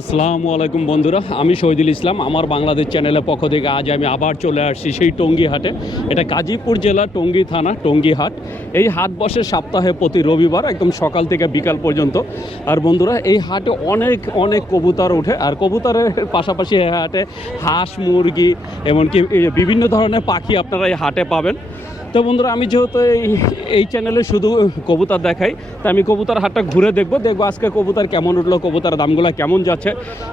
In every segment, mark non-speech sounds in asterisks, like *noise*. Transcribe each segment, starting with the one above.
আসসালামু আলাইকুম বন্ধুরা, আমি শহীদুল ইসলাম, আমার বাংলাদেশ চ্যানেলের পক্ষ থেকে আজ আমি আবার চলে আসছি সেই টঙ্গী হাটে। এটা গাজীপুর জেলা টঙ্গী থানা, টঙ্গী হাট। এই হাট বসে সপ্তাহে প্রতি রবিবার, একদম সকাল থেকে বিকাল পর্যন্ত। আর বন্ধুরা, এই হাটে অনেক অনেক কবুতর ওঠে। আর কবুতরের পাশাপাশি হাটে হাঁস, মুরগি, এমনকি বিভিন্ন ধরনের পাখি আপনারা এই হাটে পাবেন। তো বন্ধুরা, আমি যেহেতু এই এই চ্যানেলে শুধু কবুতর দেখাই, তা আমি কবুতর হাটটা ঘুরে দেখব দেখব আজকে কবুতর কেমন উঠল কবুতর দামগুলো কেমন যাচ্ছে,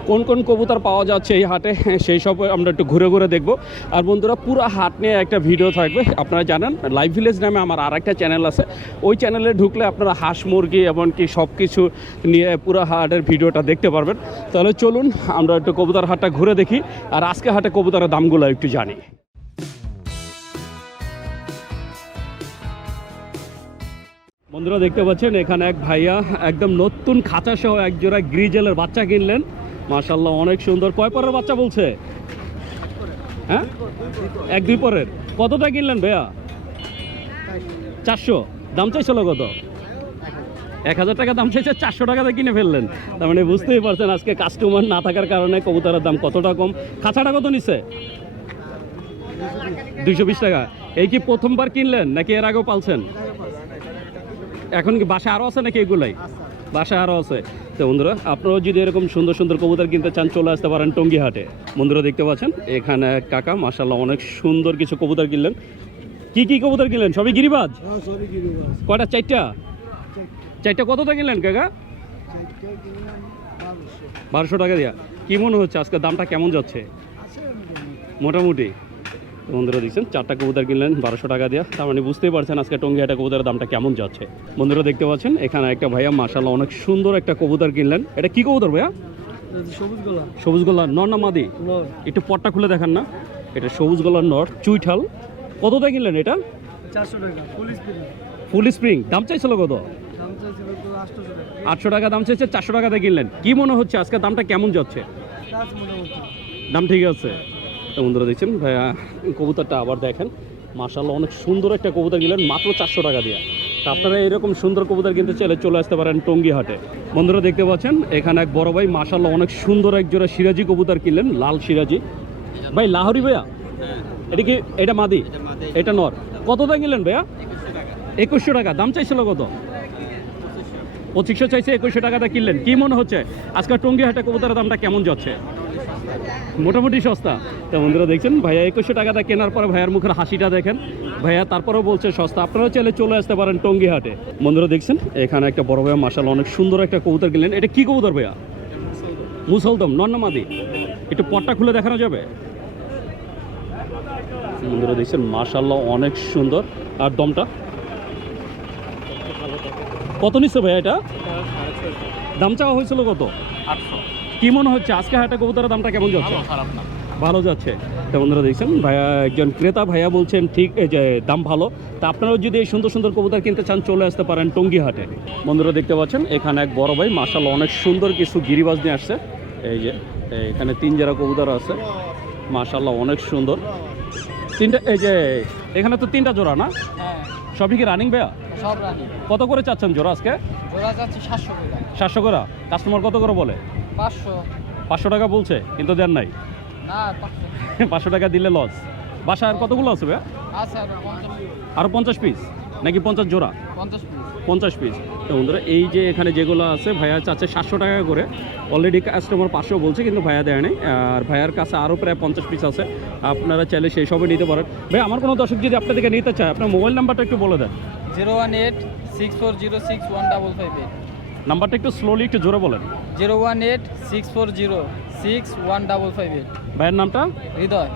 কোন কোন কবুতর পাওয়া যাচ্ছে এই হাটে, সেই সব আমরা একটু ঘুরে ঘুরে দেখব। আর বন্ধুরা, পুরো হাট নিয়ে একটা ভিডিও থাকবে, আপনারা জানেন লাইভ ভিলেজ নামে আমার আর একটা চ্যানেল আছে, ওই চ্যানেলে ঢুকলে আপনারা হাঁস মুরগি এমনকি সব কিছু নিয়ে পুরো হাটের ভিডিওটা দেখতে পারবেন। তাহলে চলুন, আমরা একটু কবুতর হাটটা ঘুরে দেখি, আর আজকে হাটে কবুতরের দামগুলো একটু জানি। বন্ধুরা দেখতে পাচ্ছেন, এখানে এক ভাইয়া একদম নতুন খাঁচা সহ এক জোড়া গ্রিজেলের বাচ্চা কিনলেন। মাশাল্লাহ অনেক সুন্দর। কয় পরের বাচ্চা বলছে? হ্যাঁ? এক, দুই পরের। কতটা কিনলেন ভাইয়া? চারশো। দাম চাইছিল কত? এক হাজার টাকা দাম চাইছে, চারশো টাকাতে কিনে ফেললেন। তার মানে বুঝতেই পারছেন, আজকে কাস্টমার না থাকার কারণে কবুতরের দাম কতটা কম। খাঁচাটা কত নিচ্ছে দুইশো বিশ টাকা। এই কি প্রথমবার কিনলেন, নাকি এর আগেও পালছেন? এখন কি বাসা আরও আছে নাকি এগুলাই? বাসা আরও আছে। তো বন্ধুরা আপনারাও যদি এরকম সুন্দর সুন্দর কবুতর কিনতে চান চলে আসতে পারেন টঙ্গি হাটে বন্ধুরা দেখতে পাচ্ছেন এখানে কাকা মাসাল্লাহ অনেক সুন্দর কিছু কবুতর কিনলেন। কি কি কবুতর কিনলেন? সবই গিরিবাজ? কয়টা? চারটা? চারটা। কতটা কিনলেন কাকা? বারোশো। টাকা দিয়া। কি মনে হচ্ছে আজকে দামটা কেমন যাচ্ছে? মোটামুটি। বন্ধুরা দেখছেন? চারটা কবুতর কিনলেন বারোশো টাকা দিয়া। তার মানে বুঝতেই পারছেন আজকে টঙ্গি হাটে কবুতরের দামটা কেমন যাচ্ছে। বন্ধুরা দেখতে পাচ্ছেন এখানে একটা ভাইয়া মাসাল্লাহ অনেক সুন্দর একটা কবুতর কিনলেন। এটা কি কবুতর ভাইয়া? সবুজ গোলা। সবুজ গলার নর না মাদি? একটু পটটা খুলে দেখান না। এটা সবুজ গলার নর চুইঠাল। কতটা কিনলেন এটা? চারশো টাকা ফুল স্প্রিং। দাম চাইছিল কত? আটশো টাকা দাম চাইছে চারশো টাকা টাকাতে কিনলেন। কি মনে হচ্ছে আজকে দামটা কেমন যাচ্ছে? দাম ঠিক আছে। তো বন্ধুরা দেখছেন? ভাইয়া কবুতরটা আবার দেখেন। মার্শাল্লাহ অনেক সুন্দর একটা কবুতর কিনলেন মাত্র চারশো টাকা দিয়ে। তা আপনারা এরকম সুন্দর কবুতর কিনতে চাইলে চলে আসতে পারেন টঙ্গি হাটে বন্ধুরা দেখতে পাচ্ছেন এখানে এক বড় ভাই মার্শাল্লাহ অনেক সুন্দর এক জোড়া সিরাজি কবুতর কিনলেন লাল সিরাজি। ভাই লাহরি ভাইয়া? এটা কি এটা মাদি? এটা নর। কত দাম কিনলেন ভাইয়া? একুশশো টাকা। দাম চাইছিল কত? পঁচিশশো। চাইছে একুশশো টাকাটা কিনলেন। কি মনে হচ্ছে? আজকে টঙ্গি হাটে কবুতরের দামটা কেমন যাচ্ছে? মোটামুটি সস্তা। তো বন্ধুরা দেখছেন, ভাইয়া একুশশো টাকাটা কেনার পরে ভাইয়ার মুখের হাসিটা দেখেন। ভাইয়া তারপরেও বলছে সস্তা আপনারা চাইলে চলে আসতে পারেন টঙ্গি হাটে বন্ধুরা দেখছেন, এখানে একটা বড় ভাইয়া মাসাল অনেক সুন্দর একটা কবুতর কিনলেন। এটা কি কবুতর ভাইয়া? মুসলদম নন্নামাদি একটু পটটা খুলে দেখানো যাবে? বন্ধুরা দেখছেন মাশাল্লাহ অনেক সুন্দর। আর দমটা? কত নিচ্ছে ভাইয়া এটা? দাম চাওয়া হয়েছিল কত? আটশো। কি মনে হচ্ছে? আজকে হাটে কবুতরের দামটা কেমন যাচ্ছে? খারাপ না। ভালো যাচ্ছে। তো বন্ধুরা দেখছেন ভাইয়া একজন ক্রেতা ভাইয়া বলছেন ঠিক এই যে দাম ভালো। তা আপনারাও যদি এই সুন্দর সুন্দর কবুতর কিনতে চান চলে আসতে পারেন টঙ্গি হাটে। বন্ধুরা দেখতে পাচ্ছেন এখানে এক বড় ভাই মার্শাল অনেক সুন্দর কিছু গিরিবাজ নিয়ে আসছে। এই যে এখানে তিন জেরা কবুতর আছে। মার্শাল্লাহ অনেক সুন্দর। তিনটা এই যে এখানে তো তিনটা জোড়া না? হ্যাঁ। সবই কি রানিং ভাইয়া? সব রানি কত করে চাচ্ছেন জোড়া আজকে? জোড়া সাতশো সাতশো করে? কাস্টমার কত করে বলে? পাঁচশো। পাঁচশো টাকা বলছে কিন্তু দেন নাই। না পাঁচশো। *laughs* টাকা দিলে লস বাসা আর কতগুলো আছে ভাইয়া? আছে আর পঞ্চাশ। আরও পঞ্চাশ পিস নাকি পঞ্চাশ জোড়া? পঞ্চাশ পিস পঞ্চাশ পিস তো বন্ধুরা এই যে এখানে যেগুলো আছে ভাইয়া চাচ্ছে সাতশো টাকা করে। অলরেডি কাস্টমার পাঁচশো বলছে কিন্তু ভাইয়া দেয় নাই। আর ভাইয়ার কাছে আরও প্রায় পঞ্চাশ পিস আছে। আপনারা চাইলে সেই সবই নিতে পারেন। ভাই আমার কোনো দর্শক যদি আপনার থেকে নিতে চায় আপনার মোবাইল নাম্বারটা একটু বলে দেন। Zero one eight six four zero six one double five eight. নাম্বারটা একটু স্লোলি একটু জোরে বলেন। Zero one eight six four zero six one double five eight. ভাইয়ের নামটা? হৃদয়।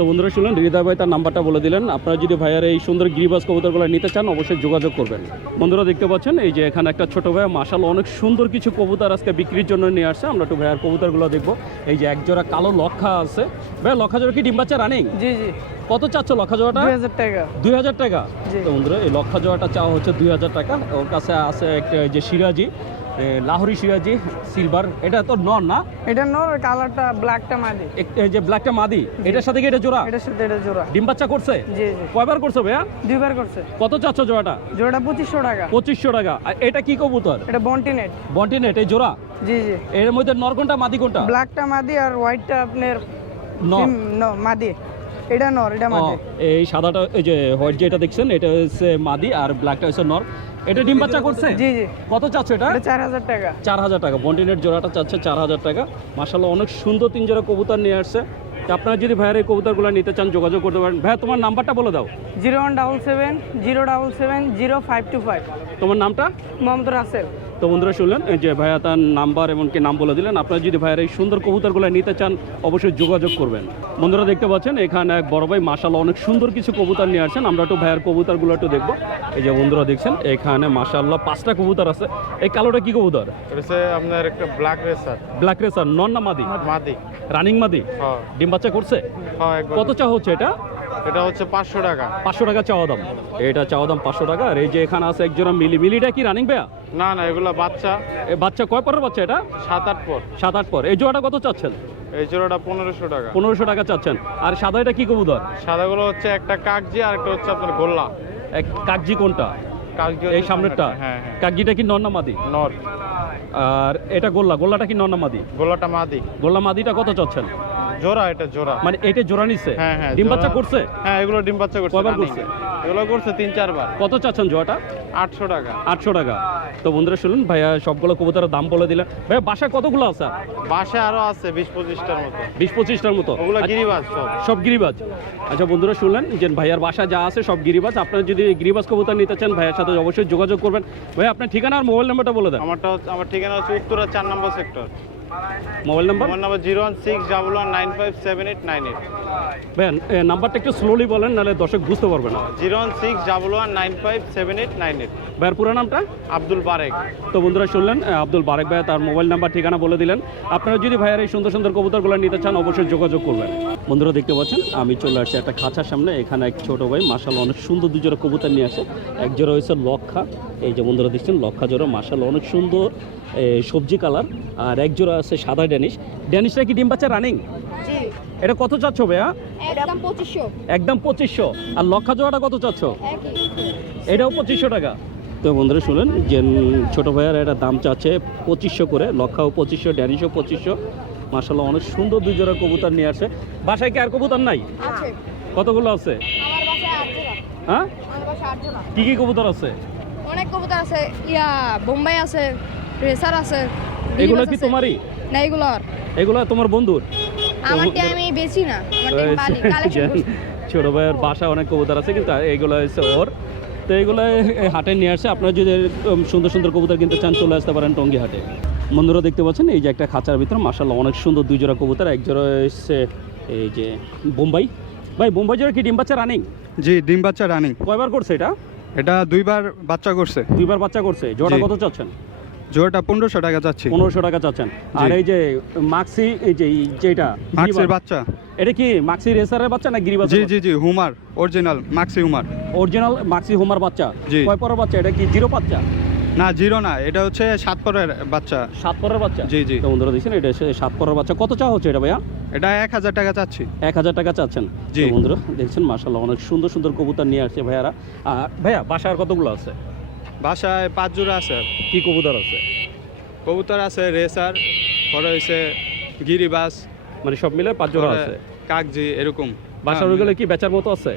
তো বন্ধুরা শুনলেন হৃদয় ভাই তার নাম্বারটা বলে দিলেন। আপনারা যদি ভাইয়ার এই সুন্দর গিরিবাস কবুতরগুলো নিতে চান অবশ্যই যোগাযোগ করবেন। বন্ধুরা দেখতে পাচ্ছেন এই যে এখানে একটা ছোট ভাই মাসাল অনেক সুন্দর কিছু কবুতর আজকে বিক্রির জন্য নিয়ে আসছে। আমরা একটু ভাইয়ার কবুতরগুলো দেখব। এই যে একজোড়া কালো লক্ষা আছে। ভাই লক্ষা জোড়া কি ডিম বাচ্চা রানিং? জি জি। কত চাচ্ছ লক্ষা জোড়াটা দুই হাজার টাকা। দুই হাজার টাকা? তো বন্ধুরা এই লক্ষা জোড়াটা চাওয়া হচ্ছে দুই হাজার টাকা। ওর কাছে আছে একটা যে সিরাজি। লাহোরি সিরাজি সিলভার এটা তো নন না? এটা নর কালারটা ব্ল্যাকটা মাদি। এই যে ব্ল্যাকটা মাদি এটার সাথে কি এটা জোড়া? এটার সাথে এটা জোড়া। ডিম বাচ্চা করছে? জি জি। কয়বার করছে ভাইয়া? দুইবার করছে। কত চাচ্ছ জোড়াটা? জোড়াটা পঁচিশশো টাকা। পঁচিশশো টাকা। আর এটা কি কবুতর? এটা বন্টিনেট বন্টিনেট এই জোড়া? জি জি। এর মধ্যে নর কোনটা মাদি কোনটা? ব্ল্যাকটা মাদি আর হোয়াইটটা আপনার নর। মাদি। এটা নর এটা মাদি। এই সাদাটা এই যে হোয়াইট যেটা দেখছেন এটা হচ্ছে মাদি আর ব্ল্যাকটা হচ্ছে নর। এটা ডিম বাচ্চা করছে? জি জি। কত চাচ্ছ এটা? চার হাজার টাকা। চার হাজার টাকা। বন্টিনেট জোড়াটা চাচ্ছে চার হাজার টাকা। মাসাল্লাহ অনেক সুন্দর তিন জোড়া কবুতর নিয়ে আসছে। তা আপনারা যদি ভাইয়ের এই কবুতরগুলো নিতে চান যোগাযোগ করতে পারেন। ভাইয়া তোমার নাম্বারটা বলে দাও। Zero one double seven zero double seven zero five two five. তোমার নামটা? মোহাম্মদ রাসেল। তো বন্ধুরা শুনলেন যে ভাইয়া তার নাম্বার এমনকি নাম বলে দিলেন আপনারা যদি ভাইয়ের এই সুন্দর কবুতরগুলো নিতে চান অবশ্যই যোগাযোগ করবেন। বন্ধুরা দেখতে পাচ্ছেন এখানে এক বড় ভাই মাসাল্লাহ অনেক সুন্দর কিছু কবুতর নিয়ে আসছেন আমরা একটু ভাইয়ের কবুতরগুলো একটু দেখব। এই যে বন্ধুরা দেখছেন এখানে মাসাল্লাহ পাঁচটা কবুতর আছে। এই কালোটা কি কবুতর? আপনার একটা ব্ল্যাক রেসার ব্ল্যাক রেসার নন না মাদি? মাদি। রানিং মাদি? হ্যাঁ। ডিম বাচ্চা করছে? হ্যাঁ কত চা হচ্ছে এটা? এটা হচ্ছে পাঁচশো টাকা। পাঁচশো টাকা চাওয়া দাম। এটা চাওয়া দাম পাঁচশো টাকা। আর এই যে এখানে আছে একজোড়া মিলি। মিলিটা কি রানিং ভাইয়া? না না এগুলো বাচ্চা। এ বাচ্চা কয় পরের বাচ্চা এটা? সাত আট পর। সাত আট পর। এই জোড়াটা কত চাচ্ছেন? এই জোড়াটা পনেরোশো টাকা। পনেরোশো টাকা চাচ্ছেন। আর সাদা এটা কি কবুতর? সাদাগুলো হচ্ছে একটা কাকজি আর একটা হচ্ছে আপনার গোল্লা। এক কাকজি কোনটা? এই সামনেরটা? হ্যাঁ হ্যাঁ। কাকজিটা কি নন্না মাদি? নর। আর এটা গোল্লা। গোল্লাটা কি নন্না মাদি? গোল্লাটা মাদি। গোল্লা মাদিটা কত চাচ্ছেন? জোড়া এটা জোড়া। মানে এটা জোড়া নিচ্ছে হ্যাঁ হ্যাঁ ডিম বাচ্চা করছে? হ্যাঁ এগুলো ডিম বাচ্চা করছে। করছে? এগুলো করছে তিন চারবার কত চাচ্ছেন জোড়াটা? আটশো টাকা। আটশো টাকা। তো বন্ধুরা শুনুন ভাইয়া সবগুলো কবুতরের দাম বলে দিলেন। ভাইয়া বাসায় কতগুলো আছে? বাসে আরও আছে বিশ পঁচিশটার মতো। বিশ পঁচিশটার মতো? ওগুলো আচ্ছা, গিরিবাজ সব। সব গিরিবাজ। আচ্ছা বন্ধুরা শুনলেন যে ভাইয়ার বাসা যা আছে সব গিরিবাজ। আপনারা যদি গিরিবাজ কবুতর নিতে চান ভাইয়ার সাথে অবশ্যই যোগাযোগ করবেন। ভাই আপনার ঠিকানা আর মোবাইল নাম্বারটা বলে দেন। আমারটা আমার ঠিকানা হচ্ছে উত্তরা চার নম্বর সেক্টর। মোবাইল নাম্বার আমার number zero one six double one nine five seven eight nine eight ভাইয়া এ, নাম্বারটা একটু স্লোলি বলেন নাহলে দর্শক বুঝতে পারবে না। Zero one six double one nine five seven eight nine eight ভাইয়ের পুরো নামটা? আব্দুল বারেক। তো বন্ধুরা শুনলেন আব্দুল বারেক ভাই তার মোবাইল নাম্বার ঠিকানা বলে দিলেন। আপনারা যদি ভাইয়ার এই সুন্দর সুন্দর কবুতরগুলো নিতে চান অবশ্যই যোগাযোগ করবেন। বন্ধুরা দেখতে পাচ্ছেন আমি চলে আসছি একটা খাঁচার সামনে। এখানে এক ছোট ভাই মাসাল অনেক সুন্দর দুজোড়া কবুতর নিয়ে আসে। এক জোড়া হয়েছে লক্ষা। এই যে বন্ধুরা দেখছেন লক্ষা জোড়া মাসাল অনেক সুন্দর সবজি কালার। আর এক জোড়া আছে সাদা ড্যানিশ। ড্যানিশটা কি ডিম বাচ্চা রানিং? এটা কত চাচ্ছ ভাইয়া? একদম পঁচিশশো। একদম পঁচিশশো। আর লক্ষা জোড়াটা কত চাচ্ছ? এটাও পঁচিশশো টাকা। তো বন্ধুরা শুনেন যে ছোট ভাইয়ার এটা দাম চাচ্ছে পঁচিশশো করে লক্ষাও পঁচিশশো ড্যানিশও পঁচিশশো। মাসাল্লাহ অনেক সুন্দর দুই জোড়া কবুতর নিয়ে আসে। বাসায় কি আর কবুতর নাই? কতগুলো আছে? হ্যাঁ? কি কি কবুতর আছে? অনেক কবুতর আছে। ইয়া বোম্বাই আছে রেসার আছে এগুলো কি তোমারই? না এগুলো তোমার বন্ধুর? আমারটা আমি বেচি না। আমারটা *laughs* কালেকশন ছোট ভাইয়ের বাসায় অনেক কবুতর আছে কিন্তু এগুলো হচ্ছে ওর। তো এগুলো হাটে নিয়ে আসছে আপনারা যদি সুন্দর সুন্দর কবুতর কিনতে চান চলে আসতে পারেন টঙ্গি হাটে। বন্ধুরা দেখতে পাচ্ছেন এই যে একটা খাঁচার ভিতরে মাসাল্লাহ অনেক সুন্দর দুই জোড়া কবুতর এক জোড়া এসছে এই যে বোম্বাই। ভাই বোম্বাই জোড়া কি ডিম বাচ্চা রানিং জি ডিম বাচ্চা রানিং কয়বার করছে এটা? এটা দুইবার বাচ্চা করছে। দুইবার বাচ্চা করছে। জোড়া কত চাচ্ছেন? জোড়াটা পনেরোশো টাকা যাচ্ছে পনেরোশো টাকা চাচ্ছেন। আর এই যে মাক্সি এই যে যেটা মাক্সের বাচ্চা। এটা কি মাক্সি রেসারের বাচ্চা না গিরিবাজ জি জি জি হুমার অরিজিনাল মাক্সি হুমার অরিজিনাল মাক্সি হোমার বাচ্চা। জি। কয় পরের বাচ্চা? এটা কি জিরো বাচ্চা না জিরো না এটা হচ্ছে সাত পরের বাচ্চা। সাত পরের বাচ্চা? জি, জি। তো বন্ধুরা দেখছেন এটা সাত পরের বাচ্চা। কত চা হচ্ছে এটা ভাইয়া? এটা এক হাজার টাকা চাচ্ছি। এক হাজার টাকা চাচ্ছেন? জি। বন্ধুরা দেখছেন মার্শাল্লাহ অনেক সুন্দর সুন্দর কবুতর নিয়ে আসছে ভাইয়ারা। আর ভাইয়া বাসার কতগুলো আছে? বাসায় পাঁচ জোড়া আছে। কি কবুতর আছে? কবুতর আছে রেসার পরে হয়েছে গিরিবাস মানে সব মিলে পাঁচ জোড়া আছে? কাকজি এরকম। বাসার হ্যাঁ, ওইগুলো কি বেচার মতো আছে?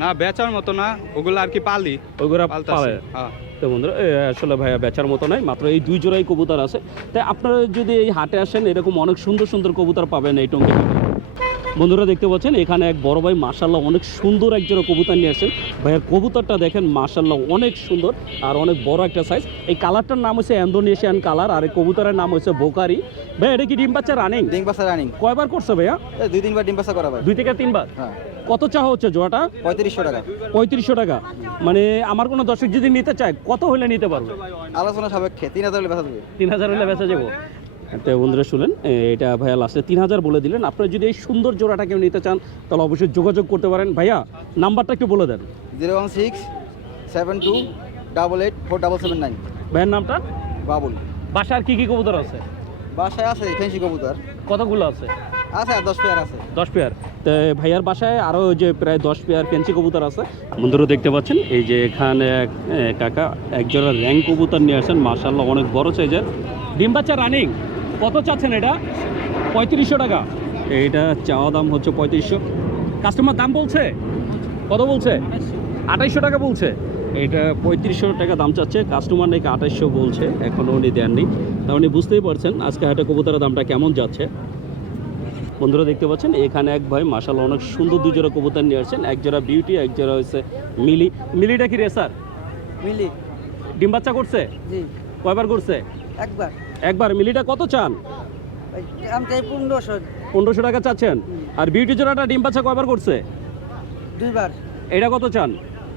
না বেচার মতো না ওগুলো আর কি পালি। ওইগুলো পালতাছি পালে। হ্যাঁ। তো বন্ধুরা আসলে ভাইয়া বেচার মতো নাই মাত্র এই দুই জোড়াই কবুতর আছে। তাই আপনারা যদি এই হাটে আসেন এরকম অনেক সুন্দর সুন্দর কবুতর পাবেন এই টঙ্গি। বন্ধুরা দেখতে পাচ্ছেন এখানে এক বড় ভাই মার্শাল্লাহ অনেক সুন্দর এক জোড়া কবুতর নিয়ে আসছেন ভাইয়ের কবুতরটা দেখেন মার্শাল্লাহ অনেক সুন্দর আর অনেক বড় একটা সাইজ এই কালারটার নাম হচ্ছে ইন্দোনেশিয়ান কালার আর এই কবুতরের নাম হচ্ছে বোকারি। ভাই এটা কি ডিম বাচ্চা রানিং ডিম পাসা রানিং কয়বার করছে ভাইয়া? দুই তিনবার ডিম পাসা করা ভাই। দুই থেকে তিনবার? হ্যাঁ। কত চা হচ্ছে জোড়াটা? পঁয়ত্রিশশো টাকা। পঁয়ত্রিশশো টাকা। মানে আমার কোনো দর্শক যদি নিতে চায় কত হলে নিতে পারবে? আলোচনা সাপেক্ষে তিন হাজার হলে বেচা দেবে তিন হাজার হলে বেচা যাব। তো বন্ধুরা শুনলেন এটা ভাইয়া লাস্টে তিন হাজার বলে দিলেন। আপনারা যদি এই সুন্দর জোড়াটা কেউ নিতে চান তাহলে অবশ্যই যোগাযোগ করতে পারেন। ভাইয়া নাম্বারটা একটু বলে দেন। Zero one six seven two double eight four double seven nine. ভাইয়ের নামটা? বাবুল। বাসার কি কি কবুতর আছে? বাসায় আছে ফেন্সি কবুতর। কতগুলো আছে? আছে দশ পেয়ার আছে। দশ পেয়ার। তো ভাইয়ার বাসায় আরও যে প্রায় দশ পেয়ার ফেন্সি কবুতর আছে। বন্ধুরা দেখতে পাচ্ছেন এই যে এখানে এক কাকা একজোড়া র্যাঙ্ক কবুতর নিয়ে আসেন মার্শাল্লাহ অনেক বড় সাইজের। ডিম বাচ্চা রানিং। কত চাচ্ছেন এটা? পঁয়ত্রিশশো টাকা। এইটা চাওয়া দাম হচ্ছে পঁয়ত্রিশশো। কাস্টমার দাম বলছে? কত বলছে? আঠাইশশো টাকা বলছে। এটা পঁয়ত্রিশশো টাকা দাম চাচ্ছে। কাস্টমার নাকি আঠাইশশো বলছে এখনও উনি দেননি। তা উনি বুঝতেই পারছেন আজকে হাটে কবুতরের দামটা কেমন যাচ্ছে। বন্ধুরা দেখতে পাচ্ছেন এখানে এক ভাই মাসাল অনেক সুন্দর দুজোড়া কবুতর নিয়ে আসছেন। এক জোড়া বিউটি এক জোড়া হচ্ছে মিলি মিলিটা কি রেসার মিলি ডিম বাচ্চা করছে? জি। কয়বার করছে? একবার। একবার। মিলিটা কত চান? পনেরোশো। পনেরোশো টাকা চাচ্ছেন। আর বিউটি জোড়াটা ডিম বাচ্চা কয়বার করছে? দুইবার। এটা কত চান?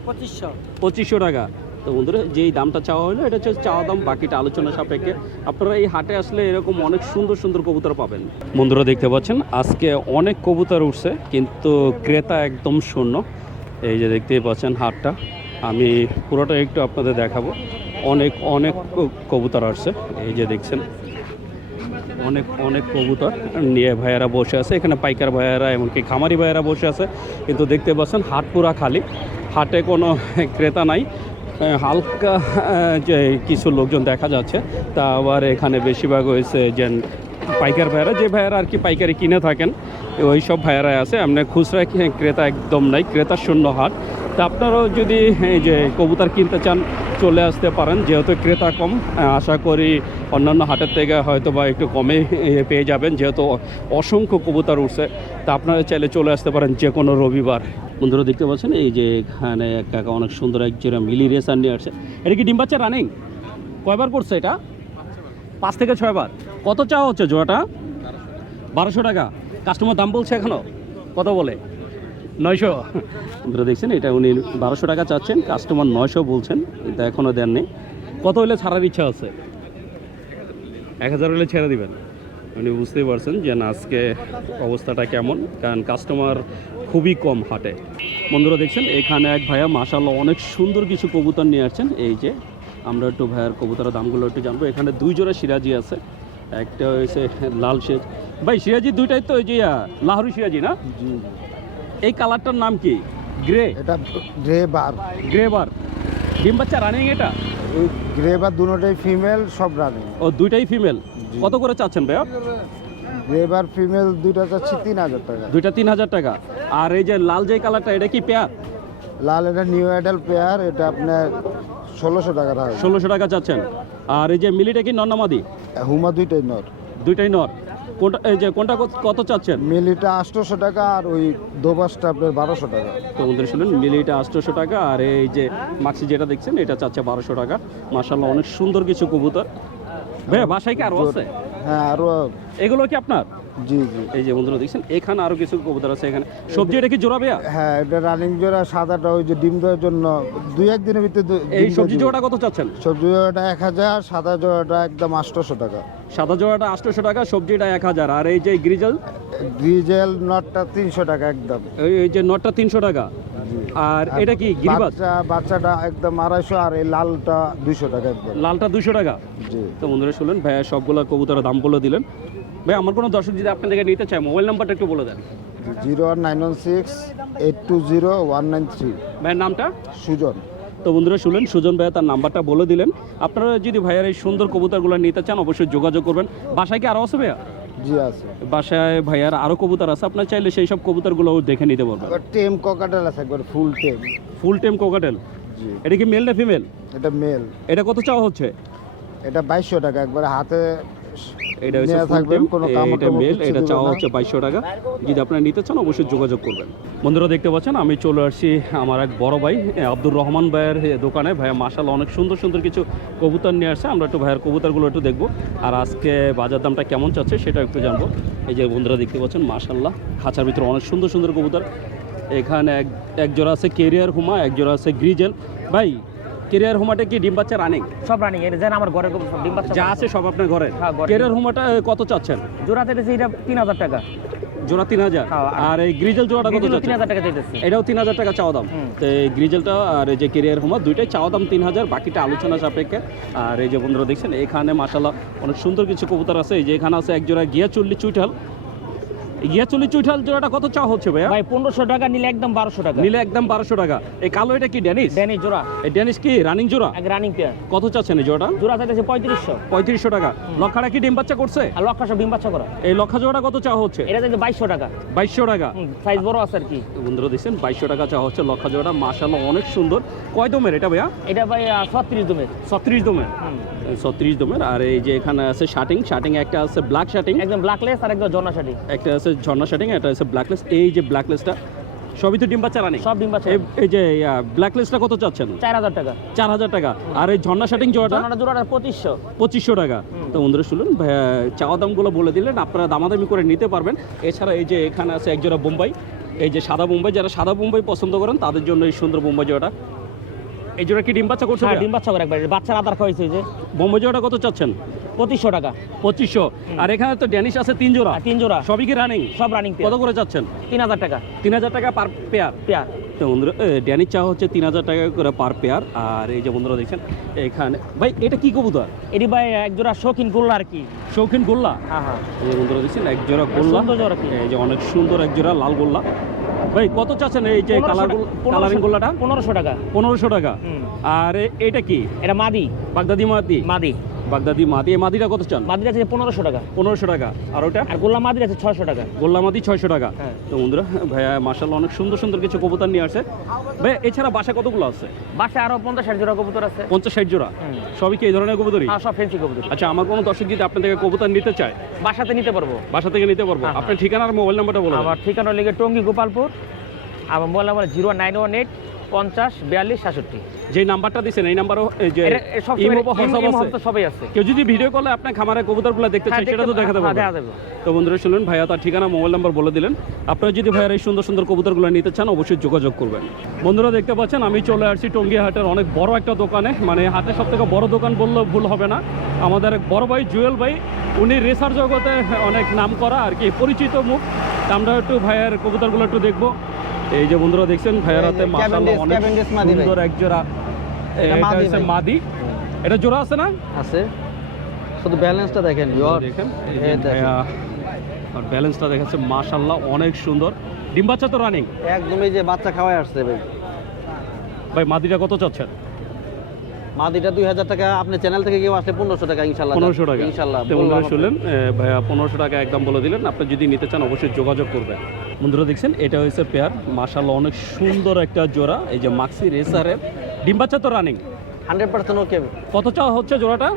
পঁচিশশো। পঁচিশশো টাকা। তো বন্ধুরা, যেই দামটা চাওয়া হলো, এটা হচ্ছে চাওয়া দাম, বাকিটা আলোচনা সাপেক্ষে। আপনারা এই হাটে আসলে এরকম অনেক সুন্দর সুন্দর কবুতর পাবেন। বন্ধুরা, দেখতে পাচ্ছেন, আজকে অনেক কবুতর উঠছে, কিন্তু ক্রেতা একদম শূন্য। এই যে দেখতেই পাচ্ছেন হাটটা। আমি পুরোটা একটু আপনাদের দেখাবো। অনেক অনেক কবুতর আসছে। এই যে দেখছেন, অনেক অনেক কবুতর নিয়ে ভাইয়েরা বসে আছে। এখানে পাইকার ভাইয়েরা, এমনকি খামারি ভাইয়েরা বসে আছে। কিন্তু দেখতে পাচ্ছেন, হাট পুরা খালি। হাটে কোনো ক্রেতা নাই। হালকা যে কিছু লোকজন দেখা যাচ্ছে। তা আবার এখানে বেশিরভাগ হয়েছে যে পাইকার ভাইয়েরা। যে ভাইয়েরা আর কি পাইকারি কিনে থাকেন, ওই সব ভাইয়েরাই আছে। আপনার খুচরা ক্রেতা একদম নাই। ক্রেতা শূন্য হাট। তা আপনারাও যদি এই যে কবুতর কিনতে চান, চলে আসতে পারেন, যেহেতু ক্রেতা কম আশা করি অন্যান্য হাটের থেকে হয়তো বা একটু কমে পেয়ে যাবেন, যেহেতু অসংখ্য কবুতর উঠছে। তা আপনারা চাইলে চলে আসতে পারেন যে কোনো রবিবার। বন্ধুরা দেখতে পাচ্ছেন, এই যে এখানে কাকা অনেক সুন্দর এক জোড়া মিলি রেসার নিয়ে আসছে। এটা কি ডিম বাচ্চা রানিং কয়বার করছে এটা? পাঁচ থেকে ছয়বার কত চাওয়া হচ্ছে জোড়াটা? বারোশো টাকা। কাস্টমার দাম বলছে এখনও কত বলে? নয়শো। আপনারা দেখছেন এটা উনি বারোশো টাকা চাচ্ছেন কাস্টমার নয়শো বলছেন কিন্তু এখনও দেননি কত হলে ছাড়ার ইচ্ছা আছে? এক হাজার হলে ছেড়ে দিবেন। উনি বুঝতেই পারছেন যে না আজকে অবস্থাটা কেমন কারণ কাস্টমার খুবই কম হাটে। বন্ধুরা দেখছেন এখানে এক ভাইয়া মাসাল্লাহ অনেক সুন্দর কিছু কবুতর নিয়ে আসছেন। এই যে আমরা একটু ভাইয়ার কবুতরের দামগুলো একটু জানব। এখানে দুই জোড়া সিরাজি আছে একটা হয়েছে লাল শেজ ভাই সিরাজি দুইটাই তো ওই যে লাহোরি সিরাজি না? এই কালারটার নাম কি? গ্রে? এটা গ্রে বার। গ্রে বার। ডিম বাচ্চা রানিং এটা? গ্রে বার দুটোটাই ফিমেল সব রানিং ও দুইটাই ফিমেল কত করে চাচ্ছেন ভাইয়া? গ্রে বার ফিমেল দুইটা যাচ্ছে তিন হাজার টাকা। দুইটা তিন হাজার টাকা। আর এই যে লাল যে কালারটা এটা কি পেয়ার? লাল এটা নিউ অ্যাডাল পেয়ার এটা আপনার ষোলোশো টাকা ষোলোশো টাকা চাচ্ছেন। আর এই যে মিলিটা কি নন্নামাদি হুমা দুইটাই নর। দুইটাই নর। কোনটা এই যে কোনটা কত- চাচ্ছেন? মিলিটা আটশোশো টাকা আর ওই দোবাসটা আপনার বারোশো টাকা। তো বন্ধুরা শুনুন মিলিটা আটশোশো টাকা আর এই যে মাক্সি যেটা দেখছেন এটা চাচ্ছে বারোশো টাকা। মাসাল্লাহ অনেক সুন্দর কিছু কবুতর। ভাইয়া বাসায় কি আরও আছে? হ্যাঁ আরও এগুলো কি আপনার? জি জি। এই যে বন্ধুরা দেখছেন এখানে আরও কিছু কবুতর আছে এখানে। সবজি এটা কি জোড়া ভাইয়া? হ্যাঁ এটা রানিং জোড়া সাদাটা ওই যে ডিম দেওয়ার জন্য দুই একদিনের ভিতরে দু- এই সবজি জোড়াটা কত চাচ্ছেন? সবজি জোড়াটা এক হাজার সাদা জোড়াটা একদম আটশোশো টাকা। সাদা জোড়াটা আটশোশো টাকা সবজিটা এক হাজার। আর এই যে গ্রিজেল? গ্রিজেল নটটা তিনশো টাকা একদম। এই যে নটটা তিনশো টাকা। আর এটা কি গিরিবাজ? বাচ্চা বাচ্চাটা একদম আড়াইশো আর এই লালটা দুইশো টাকা একদম। লালটা দুশো টাকা? জি। তো বন্ধুরা শুনলেন ভাইয়া সবগুলো কবুতরের দাম বলে দিলেন। ভাই আমার কোনো দর্শক যদি আপনার থেকে নিতে চায় মোবাইল নাম্বারটা একটু বলে দেন। Zero one nine one six eight two zero one nine three. ভাইয়ের নামটা? সুজন। তো বন্ধুরা শুনলেন সুজন ভাইয়া তার নাম্বারটা বলে দিলেন। আপনারা যদি ভাইয়ার এই সুন্দর কবুতরগুলো নিতে চান অবশ্যই যোগাযোগ করবেন। বাসায় কি আরও আছে ভাইয়া? জি আছে। বাসায় ভাইয়ার আরও কবুতর আছে? আপনার চাইলে সেই সব কবুতরগুলো দেখে নিতে পারবেন। আবার টেম ককাটেল আছে একবার ফুল টেম। ফুল টেম কোকাটেল জি। এটা কি মেল না ফিমেল এটা মেল এটা কত চাওয়া হচ্ছে? এটা বাইশশো টাকা একবার হাতে এটা হচ্ছে থাকবেন, কোনো এটা মেল এটা চাওয়া হচ্ছে বাইশশো টাকা। যদি আপনারা নিতে চান অবশ্যই যোগাযোগ করবেন। বন্ধুরা দেখতে পাচ্ছেন আমি চলে আসছি আমার এক বড় ভাই আব্দুর রহমান ভাইয়ের দোকানে। ভাইয়া মাসাল অনেক সুন্দর সুন্দর কিছু কবুতর নিয়ে আসছে। আমরা একটু ভাইয়ের কবুতরগুলো একটু দেখব। আর আজকে বাজার দামটা কেমন চাচ্ছে সেটা একটু জানব। এই যে বন্ধুরা দেখতে পাচ্ছেন মাসাল্লাহ খাঁচার ভিতরে অনেক সুন্দর সুন্দর কবুতর। এখানে এক এক জোড়া আছে কেরিয়ার হুমা এক জোড়া আছে গ্রিজেল। ভাই কেরিয়ার হুমাটা কি ডিম বাচ্চা রানিং সব রানিং এটা যেন আমার ঘরে ডিম বাচ্চা যা আছে সব আপনার ঘরে। হ্যাঁ, কেরিয়ার হুমাটা কত চাচ্ছেন? জোড়াতে এটা তিন হাজার টাকা। জোড়া তিন হাজার? হ্যাঁ, আর এই গ্রিজেল জোড়াটা কত তিন হাজার টাকা চাইতেছি। এটাও তিন হাজার টাকা চাওয়া দাম। তো এই গ্রিজেলটা আর এই যে কেরিয়ার হোমা দুইটাই চাওয়া দাম তিন হাজার বাকিটা আলোচনা সাপেক্ষে। আর এই যে বন্ধুরা দেখছেন এখানে মাসাল্লাহ অনেক সুন্দর কিছু কবুতর আছে। এই যে এখানে আছে এক জোড়া গিয়া চল্লিশ চুইঠাল। এই গিয়া চুইঠাল জোড়াটা কত চাওয়া হচ্ছে ভাইয়া? ভাই পনেরোশো টাকা নিলে একদম বারোশো টাকা। নিলে একদম বারোশো টাকা। এই কালো এটা কি ড্যানিস ড্যানি জোড়া। এই ড্যানিস কি রানিং জোড়া? Running pair. কত চাচ্ছেন এই জোড়াটা? জোড়া চাইতেছে পঁয়ত্রিশশো। পঁয়ত্রিশশো টাকা। লক্ষাটা কি ডিম বাচ্চা করছে? আর লক্ষাশো ডিম বাচ্চা করা। এই লক্ষা জোড়া কত চাওয়া হচ্ছে? এটা চাইছে বাইশশো টাকা। বাইশশো টাকা। সাইজ বড় আছে আর কি। বন্ধুরা দেখছেন বাইশশো টাকা চাওয়া হচ্ছে লক্ষা জোড়া মাসাল্লাহ অনেক সুন্দর। কয় দমের এটা ভাইয়া? এটা ভাই ছত্রিশ দমের। ছত্রিশ দমের? ছত্রিশ দমের। আর এই যে এখানে আছে শার্টিং শার্টিং একটা আছে ব্ল্যাক শার্টিং একদম ব্ল্যাকলেস আর একদম জন্না শাড়ি একটা আছে ঝর্ণা শার্টিং একটা আছে ব্ল্যাকলেস এই যে ব্ল্যাকলেসটা সবই তো ডিম বাচ্চা রানি সব ডিম বাচ্চা এই- যে ব্ল্যাকলেসটা কত চাচ্ছেন? চার হাজার টাকা। চার হাজার টাকা। আর এই ঝর্ণা শার্টিং জোড়াটা? জন্নাটা জোড়াটা পঁচিশশো। পঁচিশশো টাকা। তো বন্ধুরা শুনুন চাওয়া দামগুলো বলে দিলেন আপনারা দামাদামি করে নিতে পারবেন। এছাড়া এই যে এখানে আছে একজোড়া বোম্বাই। এই যে সাদা বোম্বাই যারা সাদা বোম্বাই পছন্দ করেন তাদের জন্য এই সুন্দর বোম্বাই জোড়াটা। এই জোড়া কি ডিম বাচ্চা করছে হ্যাঁ? ডিম বাচ্চা করে একবার। বাচ্চার আদার খাওয়াইছে যে। বোম্বাই জোড়াটা কত চাচ্ছেন? পঁচিশশো টাকা। পঁচিশশো। আর এখানে তো ড্যানিশ আছে তিন জোড়া। তিন জোড়া। সবই কি রানিং সব রানিং কত করে চাচ্ছেন? তিন হাজার টাকা। তিন হাজার টাকা পার পেয়ার পেয়ার তো বন্ধুরা ড্যানিশ চা হচ্ছে তিন হাজার টাকা করে পার পেয়ার আর এই যে বন্ধুরা দেখছেন এখানে ভাই এটা কি কবুতর? এটি ভাই এক জোড়া শৌখিন গোল্লা আর কি। শৌখিন গোল্লা? হ্যাঁ হ্যাঁ। বন্ধুরা দেখছেন এক জোড়া গোল্লা। সুন্দর এই যে অনেক সুন্দর এক জোড়া লাল গোল্লা। ভাই কত চাচ্ছেন এই যে কালার কালারিং গোল্লাটা? পনেরোশো টাকা। পনেরোশো টাকা। আর এটা কি? এটা মাদি। বাগদাদি মাদি। মাদি। বাগদাদি মাদি এই মাদিটা কত চান? মাদির আছে পনেরোশো টাকা। পনেরোশো টাকা। আর ওটা? আর গোল্লা মাদির আছে ছয়শো টাকা। গোল্লা মাদি ছয়শো টাকা। হ্যাঁ। তো বন্ধুরা ভাইয়া মার্শাল অনেক সুন্দর সুন্দর কিছু কবুতর নিয়ে আসে। ভাই এছাড়া বাসা কতগুলো আছে? বাসায় আরও পঞ্চাশ ষাট জোড়া কবুতর আছে। পঞ্চাশ ষাট জোড়া? সবই কি এই ধরনের কবুতরই? হ্যাঁ সব ফেন্সি কবুতর। আচ্ছা আমার কোনো দর্শক যদি আপনার থেকে কবুতর নিতে চায় বাসাতে নিতে পারব। বাসা থেকে নিতে পারব। হ্যাঁ। আপনার ঠিকানা আর মোবাইল নাম্বারটা বলুন আমার ঠিকানা লেগে টঙ্গী গোপালপুর আমার mobile number zero nine one eight পঞ্চাশ বিয়াল্লিশ সাতষট্টি। যে নাম্বারটা দিচ্ছেন এই নাম্বারও যে সবাই আছে। কেউ যদি ভিডিও কলে আপনার খামারে কবুতরগুলো দেখতে হ্যাঁ, সেটা তো দেখতে- হ্যাঁ, যাবে। তো বন্ধুরা শুনলেন ভাইয়া তার ঠিকানা মোবাইল নাম্বার বলে দিলেন। আপনারা যদি ভাইয়ার এই সুন্দর সুন্দর কবুতরগুলো নিতে চান অবশ্যই যোগাযোগ করবেন। বন্ধুরা দেখতে পাচ্ছেন আমি চলে আসছি টঙ্গী হাটের অনেক বড় একটা দোকানে। মানে হাটের সব থেকে বড় দোকান বললেও ভুল হবে না। আমাদের এক বড় ভাই জুয়েল ভাই উনি রেসার জগতে অনেক নাম করা আর কি পরিচিত মুখ। আমরা একটু ভাইয়ের কবুতরগুলো একটু দেখব। এই যে বন্ধুরা দেখছেন ভাইয়ারাতে মাশাআল্লাহ অনেক। সুন্দর এক জোড়া। এটা হচ্ছে মাদি। এটা জোড়া আছে না? আছে। শুধু ব্যালেন্সটা দেখেন দেখেন। আর ব্যালেন্সটা দেখাচ্ছে মাশাল্লাহ অনেক সুন্দর। ডিম বাচ্চা তো রানিং একদমই যে বাচ্চা খাওয়াই আসছে ভাই। ভাই মাদিটা কত চাচ্ছেন? মাদিটা দুই হাজার টাকা আপনি চ্যানেল থেকে কেউ আসলে পনেরোশো টাকা ইনশাল্লাহ পনেরোশো টাকা। ইনশাল্লাহ বন্ধুরা শুনলেন ভাইয়া পনেরোশো টাকা একদম বলে দিলেন আপনি যদি নিতে চান অবশ্যই যোগাযোগ করবেন। বন্ধুরা দেখছেন এটা হচ্ছে পেয়ার মাশাল্লাহ অনেক সুন্দর একটা জোড়া এই যে মাক্সি রেসারের ডিম বাচ্চা তো রানিং হান্ড্রেড পার্সেন্ট ওকে কত চাওয়া হচ্ছে জোড়াটা?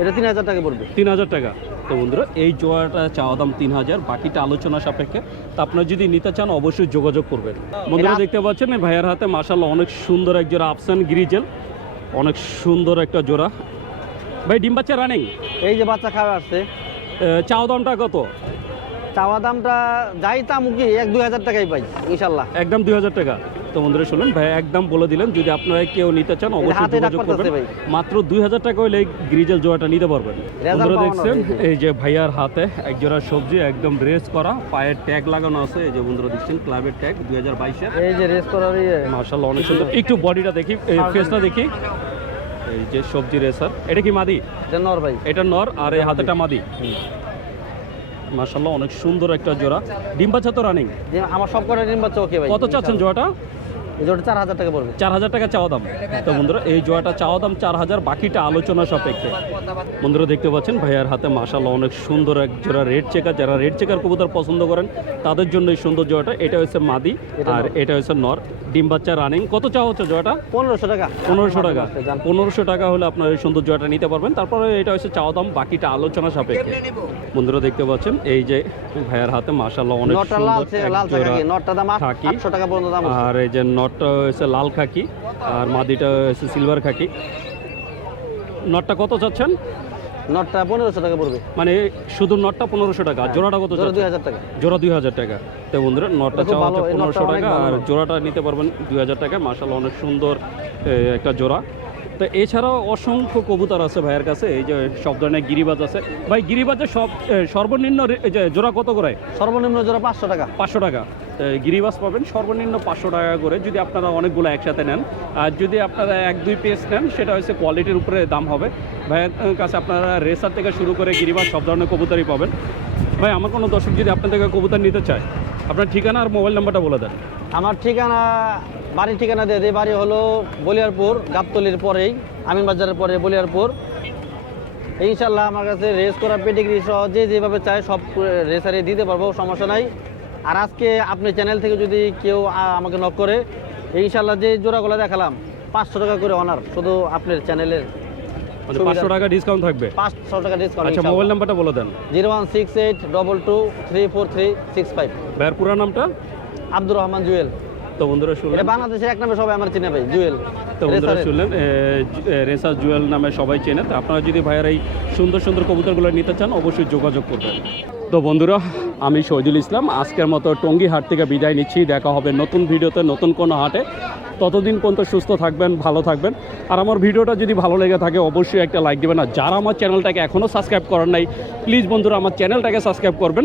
এটা তিন হাজার টাকা পড়বে। তিন হাজার টাকা। তো বন্ধুরা এই জোড়াটা চাওয়া দাম তিন হাজার বাকিটা আলোচনা সাপেক্ষে। তা আপনারা যদি নিতে চান অবশ্যই যোগাযোগ করবেন। বন্ধুরা দেখতে পাচ্ছেন এই ভাইয়ের হাতে মাসাল্লাহ অনেক সুন্দর এক জোড়া আফসান গ্রিজেল অনেক সুন্দর একটা জোড়া। ভাই ডিম বাচ্চা রানিং এই যে বাচ্চা খাওয়া আসছে চাওয়া দামটা কত? চাওয়া দামটা যাই তামুকি এক দুই হাজার টাকাই পাই ইনশাল্লাহ। একদম দুই হাজার টাকা। তো বন্ধুরা শুনুন। ভাই একদম বলে দিলেন যদি আপনারা কেউ নিতে চান অবশ্যই যোগাযোগ করবেন। মাত্র দুই হাজার টাকা হলে গ্রিজেল জোড়াটা নিতে পারবেন। বন্ধুরা দেখছেন এই যে ভাইয়ার হাতে এক জোড়া সবজি একদম রেস করা পায়ের ট্যাগ লাগানো আছে। এই যে বন্ধুরা দেখছেন ক্লাবের ট্যাগ দুই হাজার বাইশের এই যে রেস করার ইয়ে। মার্শাল্লাহ অনেক সুন্দর। একটু বডিটা দেখি ফেসটা দেখি। এই যে সবজি রেসার। এটা কি মাদি? এটা নর ভাই। এটা নর আর এই হাতেটা মাদি। মার্শাল্লাহ অনেক সুন্দর একটা জোড়া। ডিম বাচ্চা তো রানিং আমার সব কটা ডিম বাচ্চা ওকে ভাই। কত চাচ্ছেন জোড়াটা? এই জোড়া চার হাজার টাকা পড়বে। চার হাজার টাকা চাওয়া দাম। তো বন্ধুরা এই জোয়াটা চাওয়া দাম চার হাজার বাকিটা আলোচনা সাপেক্ষে। বন্ধুরা দেখতে পাচ্ছেন ভাইয়ার হাতে মাশাল্লাহ অনেক সুন্দর এক জোড়া রেড চেকার। যারা রেড চেকার কবুতর পছন্দ করেন তাদের জন্য এই সুন্দর জোয়াটা এটা হচ্ছে মাদি এটা আর এটা হচ্ছে নর। ডিম বাচ্চা রানিং কত চাওয়া হচ্ছে জোয়াটা পনেরোশো টাকা। পনেরোশো টাকা। পনেরোশো টাকা। হলে আপনার এই সুন্দর জোয়াটা নিতে পারবেন। তারপরে এটা হচ্ছে চাওয়া দাম বাকিটা আলোচনা সাপেক্ষে। বন্ধুরা দেখতে পাচ্ছেন এই যে ভাইয়ার হাতে মাশাল্লাহ অনেক লাল সুন্দর। আর এই যে নটটা হয়েছে লাল খাকি আর মাদিটা হয়েছে সিলভার খাকি। নটটা কত চাচ্ছেন? নটটা পনেরোশো টাকা পড়বে। মানে শুধু নটটা পনেরোশো টাকা জোড়াটা কত জোড়া দুই হাজার টাকা। জোড়া দুই হাজার টাকা। তো বন্ধুরা নটটা চাওয়া হচ্ছে পনেরোশো টাকা আর জোড়াটা নিতে পারবেন দুই হাজার টাকা। মাসাল অনেক সুন্দর একটা জোড়া। তো এছাড়াও অসংখ্য কবুতর আছে ভাইয়ের কাছে এই যে সব ধরনের গিরিবাজ আছে। ভাই গিরিবাজের সব সর্বনিম্ন জোড়া কত করে? সর্বনিম্ন জোড়া পাঁচশো টাকা। পাঁচশো টাকা। গিরিবাস পাবেন সর্বনিম্ন পাঁচশো টাকা করে যদি আপনারা অনেকগুলো একসাথে নেন। আর যদি আপনারা এক দুই পিস নেন সেটা হচ্ছে কোয়ালিটির উপরে দাম হবে। ভাইয়ের কাছে আপনারা রেসার থেকে শুরু করে গিরিবাস সব ধরনের কবুতরই পাবেন। ভাই আমার কোনো দর্শক যদি আপনার থেকে কবুতর নিতে চায় আপনার ঠিকানা আর মোবাইল নাম্বারটা বলে দেন। আমার ঠিকানা বাড়ির ঠিকানা দিয়ে দিই বাড়ি হলো বলিয়ারপুর গাবতলির পরেই আমিন বাজারের পরে বলিয়ারপুর। ইনশাল্লাহ আমার কাছে রেস করা পেডিগ্রি সহ যে যেভাবে চায় সব রেসারে দিতে পারব সমস্যা নাই। আর আজকে আপনি চ্যানেল থেকে যদি কেউ আমাকে নক করে ইনশাল্লাহ যে জোড়াগুলো দেখালাম পাঁচশো টাকা করে অনার শুধু আপনার চ্যানেলের পাঁচশো টাকা ডিসকাউন্ট থাকবে? পাঁচশো টাকা ডিসকাউন্ট আচ্ছা মোবাইল নাম্বারটা বলে দেন। Zero one six eight double two three four three six five. ভাইয়ের পুরো নামটা? আব্দুর রহমান জুয়েল। তো বন্ধুরা শুনলেন? বাংলাদেশের এক নামে সবাই আমার চিনে ভাই জুয়েল। তো বন্ধুরা শুনলেন রেসা জুয়েল নামে সবাই চেনে তো আপনারা যদি ভাইয়ার এই সুন্দর সুন্দর কবুতরগুলো নিতে চান অবশ্যই যোগাযোগ করবেন। তো বন্ধুরা আমি শহীদুল ইসলাম আজকের মতো টঙ্গী হাট থেকে বিদায় নিচ্ছি দেখা হবে নতুন ভিডিওতে নতুন কোনো হাটে। ততদিন পর্যন্ত সুস্থ থাকবেন ভালো থাকবেন। আর আমার ভিডিওটা যদি ভালো লেগে থাকে অবশ্যই একটা লাইক দেবেন। আর যারা আমার চ্যানেলটাকে এখনও সাবস্ক্রাইব করেন নাই প্লিজ বন্ধুরা আমার চ্যানেলটাকে সাবস্ক্রাইব করবেন।